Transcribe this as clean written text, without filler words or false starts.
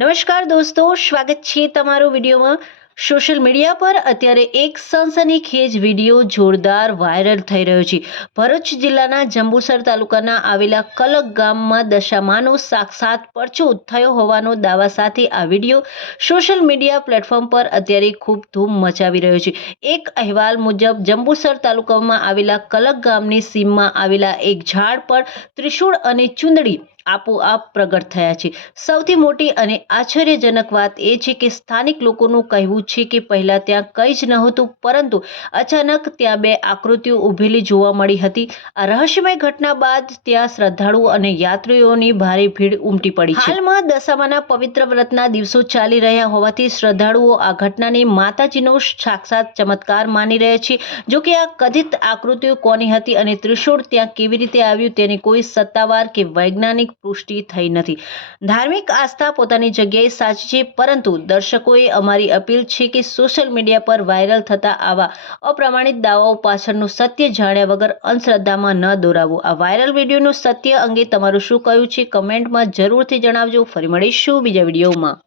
નમસ્કાર દોસ્તો, સ્વાગત છે તમારો વિડીયોમાં। સોશિયલ મીડિયા પર અત્યારે એક સનસનીખેજ વિડીયો જોરદાર વાયરલ થઈ રહ્યો છે। ભરૂચ જિલ્લાના જંબુસર તાલુકાના આવેલા કલક ગામમાં દશામાનો સાક્ષાત પરચો થયો હોવાનો દાવા સાથે આ વિડીયો સોશિયલ મીડિયા પ્લેટફોર્મ પર અત્યારે ખૂબ ધૂમ મચાવી રહ્યો છે। એક અહેવાલ મુજબ જંબુસર તાલુકામાં આવેલા કલક ગામની સીમમાં આવેલા એક ઝાડ પર ત્રિશૂળ અને ચુંદડી આપોઆપ પ્રગટ થયા છે। સૌથી મોટી અને આશ્ચર્યજનક વાત એ છે કે સ્થાનિક લોકોનું કહેવું છે કે પહેલા ત્યાં કંઈ જ નહોતું, પરંતુ અચાનક ત્યાં બે આકૃતિઓ ઊભેલી જોવા મળી હતી। આ રહસ્યમય ઘટના બાદ ત્યાં શ્રદ્ધાળુઓ અને યાત્રીઓની ભારે ભીડ ઉમટી પડી છે। હાલમાં દશામાના પવિત્ર વ્રતના દિવસો ચાલી રહ્યા હોવાથી શ્રદ્ધાળુઓ આ ઘટનાને માતાજીનો સાક્ષાત ચમત્કાર માની રહ્યા છે। જો કે આ કથિત આકૃતિઓ કોની હતી અને ત્રિશૂળ ત્યાં કેવી રીતે આવ્યું તેની કોઈ સત્તાવાર કે વૈજ્ઞાનિક પુષ્ટિ થઈ નથી। ધાર્મિક આસ્થા પોતાની જગ્યાએ સાચી છે, પરંતુ દર્શકોએ અમારી અપીલ છે કે સોશિયલ મીડિયા પર વાયરલ થતા આવા અપ્રમાણિત દાવાઓ પાછળનું સત્ય જાણ્યા વગર અંધશ્રદ્ધામાં ન દોરાવું। આ વાયરલ વિડીયોનું સત્ય અંગે તમારું શું કહેવું છે કમેન્ટમાં જરૂરથી જણાવજો। ફરી મળીશું બીજા વિડીયોમાં।